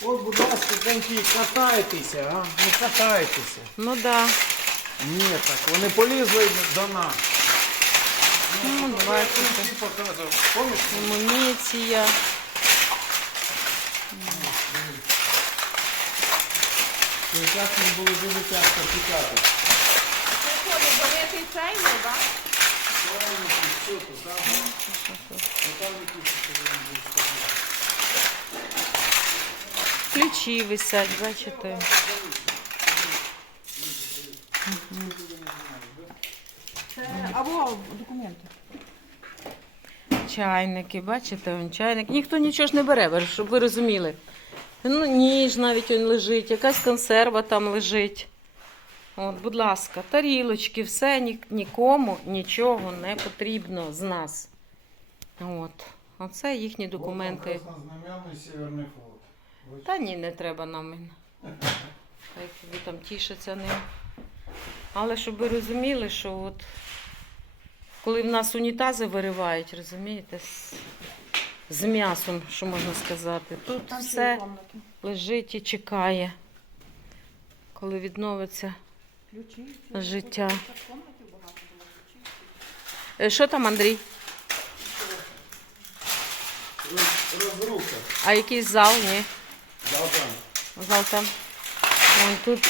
Чоловіки, катайтеся, а? Не катайтеся. Ну да. Ні, так, вони полізли до нас. Ну, бачите. Ти показував. Помніш? Амуніція. Якраз їм було дуже тяжко тікати. Це коли великий чайник, так? Ключі висять, бачите. Це або документи. Чайники, бачите, он чайник. Ніхто нічого ж не бере, щоб ви розуміли. Ну, ніж навіть він лежить, якась консерва там лежить. От, будь ласка, тарілочки, все ні, нікому нічого не потрібно з нас. От. Оце їхні документи. Северний флот. Та ні, не треба нам. Хай ви там тішаться ним. Але щоб ви розуміли, що от коли в нас унітази виривають, розумієте, з, з м'ясом, що можна сказати, тут Там все лежить і чекає, коли відновиться. Ключі. Життя. Е, Що там, Андрій? Розруха. А якийсь зал? Ні. Там. Вон тут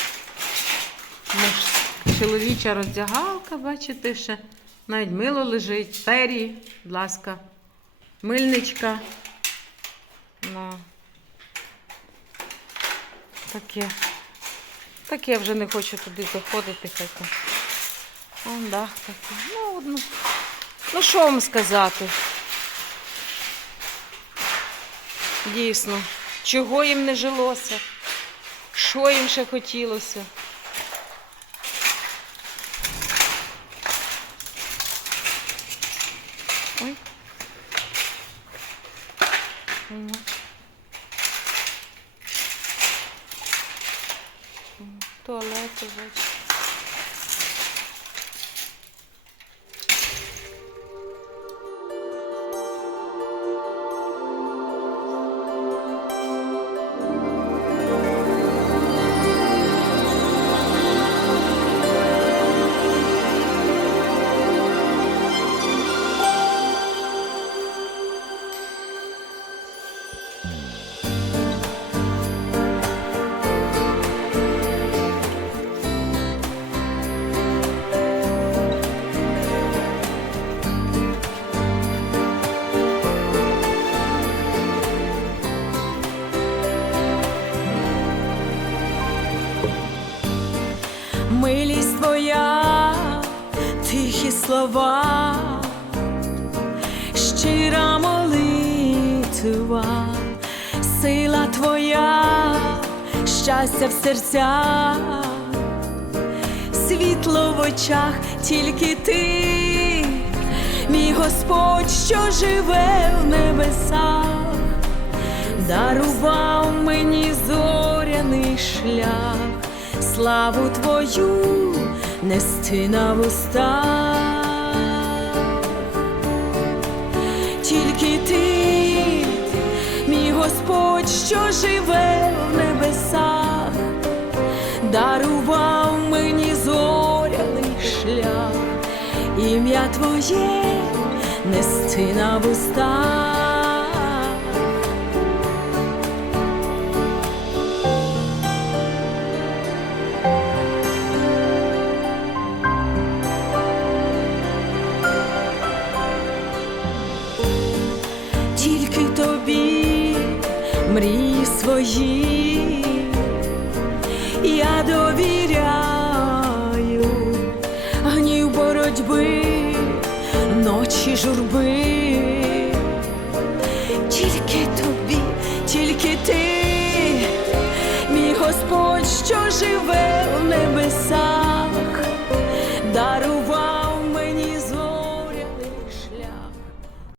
чоловіча роздягалка, бачите, ще навіть мило лежить. Тері, будь ласка, мильничка. Ну. Таке. Таке я вже не хочу туди заходити. Хай там. Вон дах такий. Ну, одну. ну що вам сказати? Дійсно. Чого їм не жилося? Що їм ще хотілося? Ой. Туалет, М, бачите. Милість твоя, тихі слова, щира молитва, сила твоя, щастя в серцях, світло в очах, тільки ти, мій Господь, що живе в небесах, дарував мені зоряний шлях славу твою нести на вустах. Тільки ти, мій Господь, що живе в небесах, дарував мені зоряний шлях, ім'я Твоє нести на вустах. мрії свої, я довіряю гнів боротьби, ночі журби, тільки тобі, тільки ти, мій Господь, що живе в небесах.